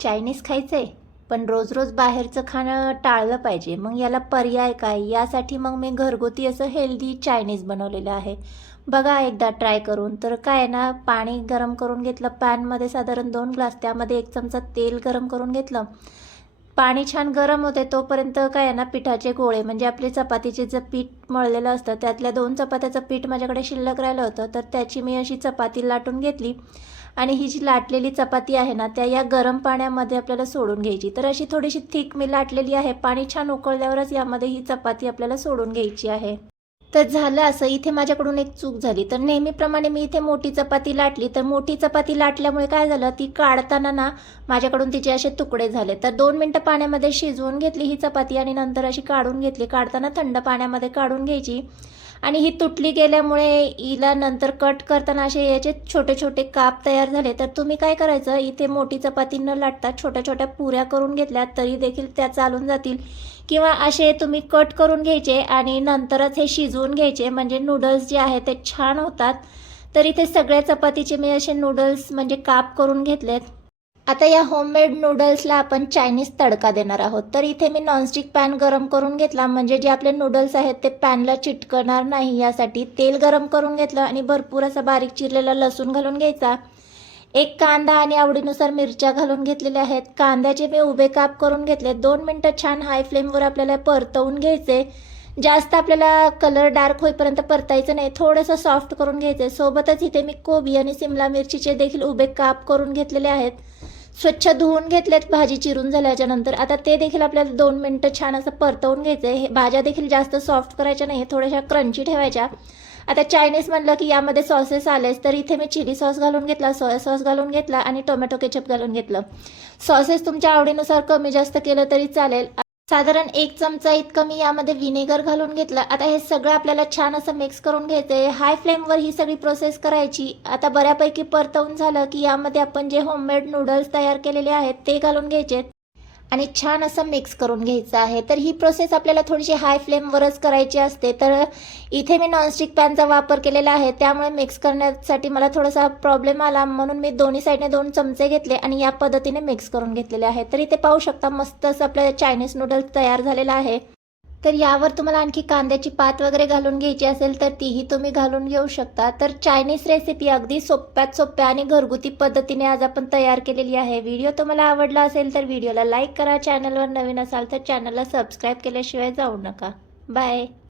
Chinese खायचं आहे, पण रोज रोज बाहेरचं खाणं टाळलं पाहिजे. मग याला पर्याय काय? यासाठी मग मी घरगुती असं हेल्दी चायनीज बनवलेलं आहे. बघा एकदा ट्राय करून. तर काय आहे ना, पाणी गरम करून घेतलं पॅनमध्ये साधारण 2 ग्लास, त्यामध्ये 1 चमचा तेल गरम करून घेतलं. पाणी छान गरम होते तोपर्यंत काय आहे ना, पिठाचे गोळे म्हणजे आपले चपातीचे जे पीठ मळलेलं असतं त्यातल्या 2 चपात्याचं पीठ माझ्याकडे शिल्लक राहिलं होतं, तर त्याची मी अशी चपाती लाटून घेतली. आणि ही जी लाटलेली चपाती आहे ना, त्या या गरम पाण्यामध्ये आपल्याला सोडून घ्यायची. तर अशी थोडीशी थिक मी लाटलेली आहे. पाणी छान उकळल्यावरच यामध्ये ही चपाती आपल्याला सोडून घ्यायची आहे. तर झालं असं, इथे माझ्याकडून एक चूक झाली. तर नेहमीप्रमाणे मी इथे मोठी चपाती लाटली, तर मोठी चपाती लाटल्यामुळे काय झालं, ती काढताना ना माझ्याकडून तिचे असे तुकडे झाले. तर 2 मिनटं पाण्यामध्ये शिजवून घेतली ही चपाती आणि नंतर अशी काढून घेतली. काढताना थंड पाण्यामध्ये काढून घ्यायची. आणि ही तुटली गेल्यामुळे हिला नंतर कट करताना असे याचे छोटे छोटे काप तयार झाले. तर तुम्ही काय करायचं, इथे मोठी चपाती न लाटता छोट्या छोट्या पुऱ्या करून घेतल्या तरी देखील त्या चालून जातील, किंवा असे तुम्ही कट करून घ्यायचे आणि नंतरच हे शिजवून घ्यायचे, म्हणजे नूडल्स जे आहे ते छान होतात. तर इथे सगळ्या चपातीचे मी असे नूडल्स म्हणजे काप करून घेतलेत. आता या होममेड नूडल्सला आपण चायनीज तडका देणार आहोत. तर इथे मी नॉनस्टिक पॅन गरम करून घेतला, म्हणजे जे आपले नूडल्स आहेत ते पॅनला चिटकणार नाही यासाठी. तेल गरम करून घेतलं आणि भरपूर असा बारीक चिरलेला लसूण घालून घ्यायचा. एक कांदा आणि आवडीनुसार मिरच्या घालून घेतलेल्या आहेत. कांद्याचे मी उभे काप करून घेतले. 2 मिनटं छान हाय फ्लेमवर आपल्याला परतवून घ्यायचे. जास्त आपल्याला कलर डार्क होईपर्यंत परतायचं नाही, थोडंसं सॉफ्ट करून घ्यायचं. सोबतच इथे मी कोबी आणि सिमला मिरचीचे देखील उभे काप करून घेतलेले आहेत. स्वच्छ धुवून घेतलेत भाजी चिरून झाल्याच्या नंतर. आता ते देखील आपल्याला 2 मिनटं छान असं परतवून घ्यायचं आहे. हे भाज्या देखील जास्त सॉफ्ट करायच्या नाही, थोड्याशा क्रंची ठेवायच्या. आता चायनीज म्हणलं की यामध्ये सॉसेस आलेच, तर इथे मी चिली सॉस घालून घेतला, सोया सॉस घालून घेतला आणि टोमॅटो केचप घालून घेतलं. सॉसेस तुमच्या आवडीनुसार कमी जास्त केलं तरी चालेल. साधारण 1 चमचा इतकं मी यामध्ये व्हिनेगर घालून घेतलं. आता हे सगळं आपल्याला छान असं मिक्स करून घ्यायचं आहे. हाय फ्लेमवर ही सगळी प्रोसेस करायची. आता बऱ्यापैकी परतवून झालं की यामध्ये आपण जे होममेड नूडल्स तयार केलेले आहेत ते घालून घ्यायचे आणि छान असं मिक्स करून घ्यायचं आहे. तर ही प्रोसेस आपल्याला थोडीशी हाय फ्लेमवरच करायची असते. तर इथे मी नॉनस्टिक पॅनचा वापर केलेला आहे, त्यामुळे मिक्स करण्यासाठी मला थोडासा प्रॉब्लेम आला, म्हणून मी दोन्ही साईडने 2 चमचे घेतले आणि या पद्धतीने मिक्स करून घेतलेले आहे. तर इथे पाहू शकता मस्त असं आपलं चायनीज नूडल्स तयार झालेलं आहे. तर यावर तुम्हाला आणखी कांद्याची पात वगैरे घालून घ्यायची असेल तर तीही तुम्ही घालून घेऊ शकता. तर चायनीज रेसिपी अगदी सोप्यात सोप्या आणि घरगुती पद्धतीने आज आपण तयार केलेली आहे. व्हिडिओ तुम्हाला आवडला असेल तर व्हिडिओला लाईक करा. चॅनलवर नवीन असाल तर चॅनलला सबस्क्राईब केल्याशिवाय जाऊ नका. बाय.